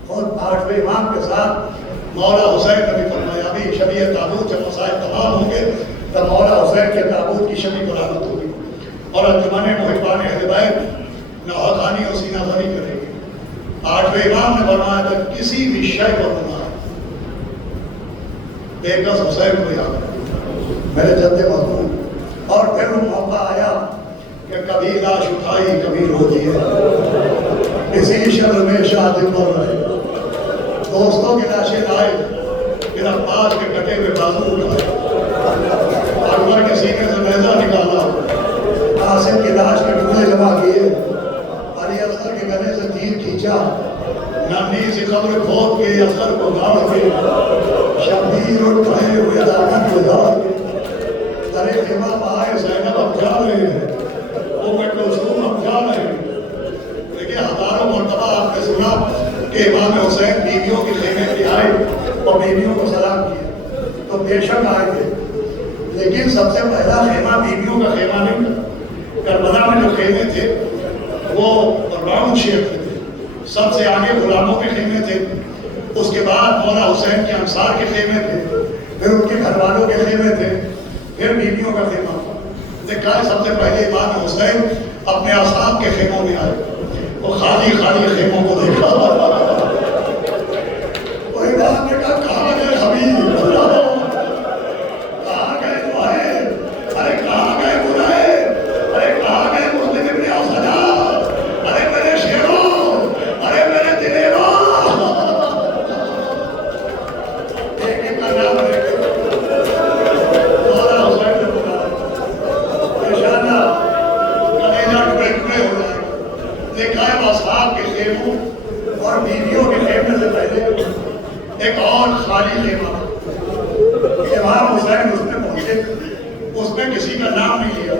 اور آٹھویں امام کے ساتھ مولا حسین نے بھی فرمایا ابھی شبیہ تابوت جب مسائل تمام ہوں گے تو مولا حسین کے تابوت کی شبی برآمد ہوگی اور انجمن محبان اہل بیت نواخوانی اور سینہ بری کرے گی۔ آٹھویں امام نے فرمایا تھا کسی بھی شے پر رونا ہے بےکس حسین کو یاد ہے میرے جد مظلوم۔ اور پھر وہ موقع آیا کہ کبھی لاش اٹھائی کبھی رو دیا، اسی شر میں شاد مر رہے، دوستوں کی لاشیں لائے، پھر عباس کے کٹے ہوئے بازو اٹھائے، اکبر کے سینے سے نیزہ نکالا، قاسم کی لاش کے ٹکڑے جمع کیے، علی اصغر کے گلے سے تیر کھینچا، نانی سے قبر کھود کے اصغر کو گاڑ کے، شبیر اٹھ کھڑے ہوئے دامن کو جھاڑ کے، درے خیمہ پہائے جا رہے ہیں، کلثوم ہم جا رہے ہیں۔ دیکھیے ہزاروں مرتبہ آپ نے سنا کہ امام حسین بیویوں کے خیمے پہ آئے اور بیویوں کو سلام کیا، تو بے شک آئے تھے، لیکن سب سے پہلا خیمہ بیویوں کا خیمہ نہیں تھا۔ کربلا میں جو خیمے تھے وہ راؤنڈ شیپ میں تھے، سب سے آگے غلاموں کے خیمے تھے، اس کے بعد مولا حسین کے انصار کے خیمے تھے، پھر ان کے گھر والوں کے خیمے تھے، پھر بیویوں کا خیمہ تھا۔ دیکھا ہے سب سے پہلے امام حسین اپنے اصحاب کے خیموں میں آئے، وہ خالی خالی خیموں کو دیکھا، وہ امام نے کہا کہاں گئے حبیب، کہاں گئے دعائے، ارے کہاں گئے بلائے، ارے کہاں گئے مسلم ابن اسد، ارے میرے شیروں، ارے میرے دلیروں، ایک ایک کا نام لے کے مولا حسین نے بلایا، انشاءاللہ کلیجہ ٹکڑے ٹکڑے ہو جائے گا۔ دیکھا ہے اصحاب کے خیموں اور بیویوں کے خیمے سے پہلے ایک اور خالی خیمہ، امام حسین اس میں پہنچے، اس میں کسی کا نام نہیں لیا،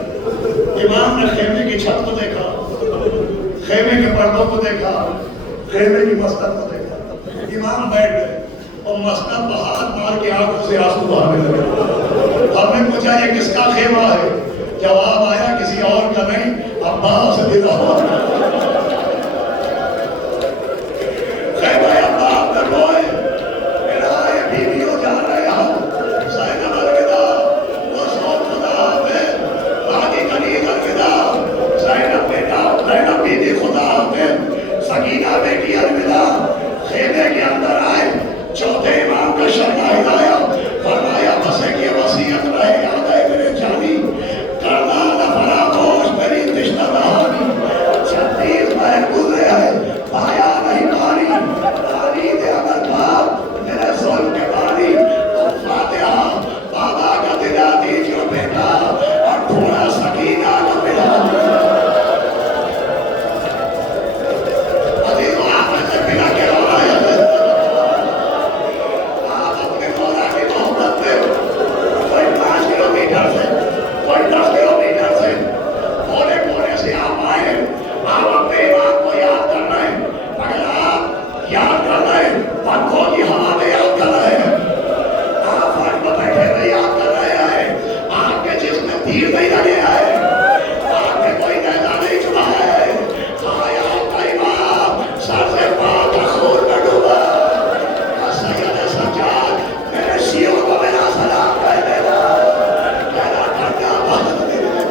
امام نے خیمے کی چھت کو دیکھا، خیمے کے پردوں کو دیکھا، خیمے کی مسند کو دیکھا، امام بیٹھ گئے اور مسند پر ہاتھ مار کے آنکھوں سے آنسو بہانے لگے۔ ہم نے پوچھا یہ کس کا خیمہ ہے؟ جواب آیا کسی اور کا نہیں، عباس بن عمر۔ خیمہ عباس میں روئے، میرا یہ بیویوں جا رہے ہیں، زینب الوداع، رسول خدا حافظ، راضی کنیز الوداع، زینب بیٹا، زینب بیوی خدا حافظ، سکینہ بیٹی الوداع۔ خیمے کے اندر آئے، چوتھے امام کا شرح ہدایا، فرمایا بس ایک یہ وصیت رہے یاد ہے میرے جانی، کرنا نہ فراموش میری تشنہ دہانی، 36 ماہ گزرے ہیں پایا نہیں پانی، پانی دے اگر باپ میرے ظلم کے پانی، فاتحہ بابا کا دلا دیجیے بیٹا اور تھوڑا سکینہ کا ملا عزیز و آفت سے بنا کے رو رہے ہیں۔ آپ اپنے مولا کی محبت میں کوئی 5 کلومیٹر سے کوئی 10 کلومیٹر سے کونے کونے سے آپ آئے، آپ اپنے امام کو یاد کر رہے ہیں، مگر آپ یاد کر رہے ہیں پنکھوں کی ہوا میں یاد کر رہے ہیں، آپ فرق میں بیٹھے ہوئے یاد کر رہے ہیں، آپ کے جسم میں تیر نہیں لگے ہیں، آپ نے کوئی نیزہ نہیں چلا ہے، آیا آپ کا امام سر سے پاؤں تک خون میں ڈوبا، سید سجاد میرے شیعوں کو میرا سلام کہہ دینا، میرا کرنا بند نہیں دینا۔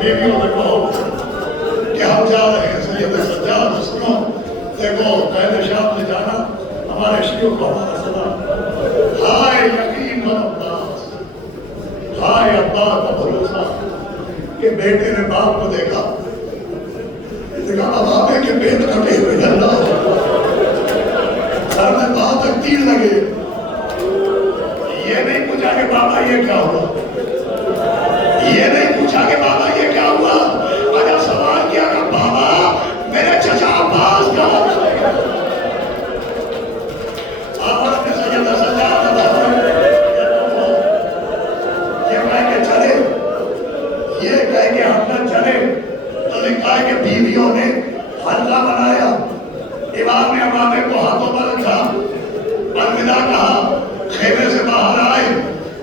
بیویوں نے کہو کہ ہم جا رہے ہیں سید سجاد سنو، دیکھو پہلے شام نے جانا، ہمارے شیعوں کو ہمارا سلام، ہائے یقین و عباس، ہائے عباس کا بھروسہ کہ بیٹے نے باپ کو دیکھا، دیکھا اب آبے کے پیٹ کٹے ہوئے اللہ سر میں وہاں تک تیر لگے، یہ نہیں پوچھا کہ بابا یہ کیا ہوا، یہ نہیں پوچھا کہ بابا یہ کیا ہوا، اگر سوال کیا کہ بابا میرے چچا عباس کہاں چلے گئے، آپ نے سید سجاد یہ کہہ کے چلے، یہ کہہ کے ہم نہ چلے، تو لکھا ہے کہ بیویوں نے حلقہ بنایا، امام نے امامے کو ہاتھوں پر رکھا، الوداع کہا، خیمے سے باہر آئے،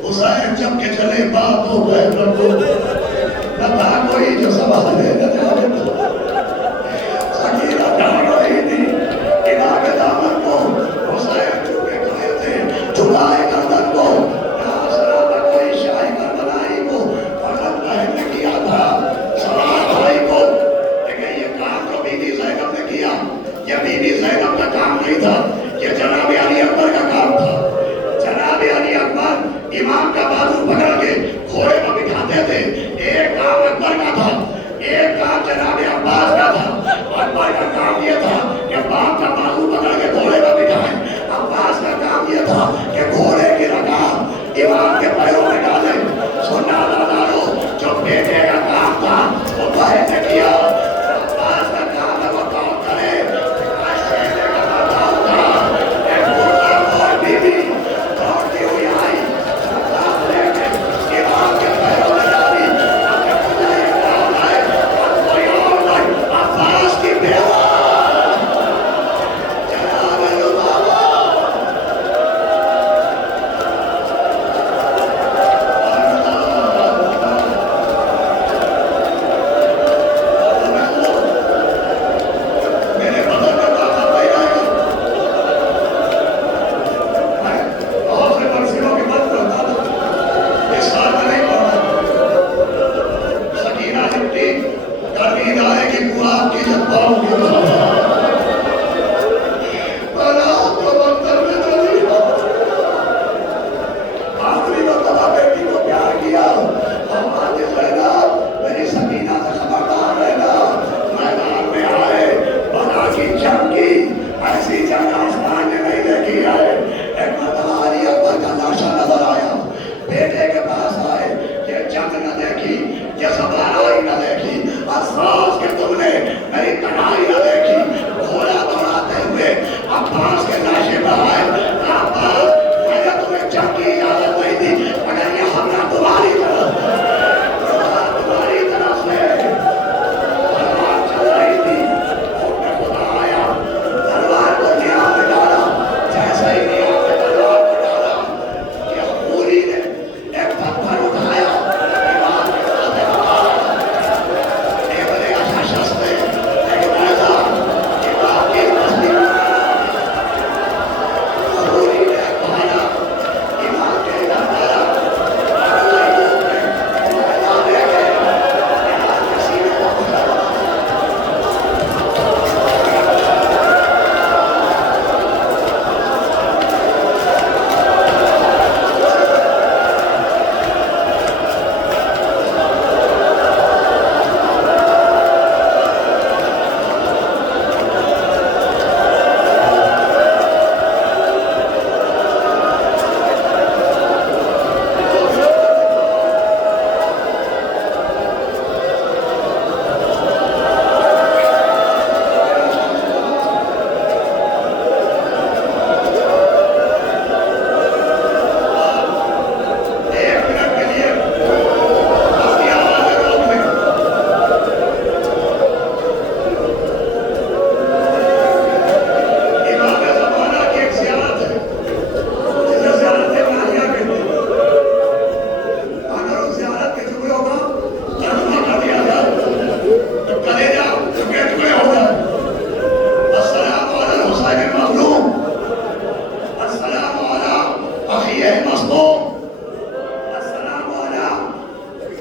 حسین جب کے چلے بات ہو گئے رکھو، نہ تھا کوئی جو سوال ہے نہ جانے تو سکینہ جان رہی تھی، امام دامن کو حسین چکے کھائے تھے، چکائے گردن کو، ناصرہ نہ کوئی شاہی کربلائی کو فقط بہن نے کیا تھا، سوال بھائی کو، لیکن یہ کام جو بی بی زینب نے کیا، یہ بی بی زینب کا کام نہیں تھا، یہ جناب علی اکبر کا کام تھا، جناب علی اکبر امام کا بازو پکڑ کے گھوڑے پر بٹھاتے تھے، ایک کام اکبر کا تھا، ایک کام جناب عباس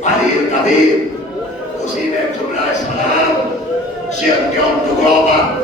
علی القدیر، اسی نے جملہ سلام 56 ٹکڑوں پر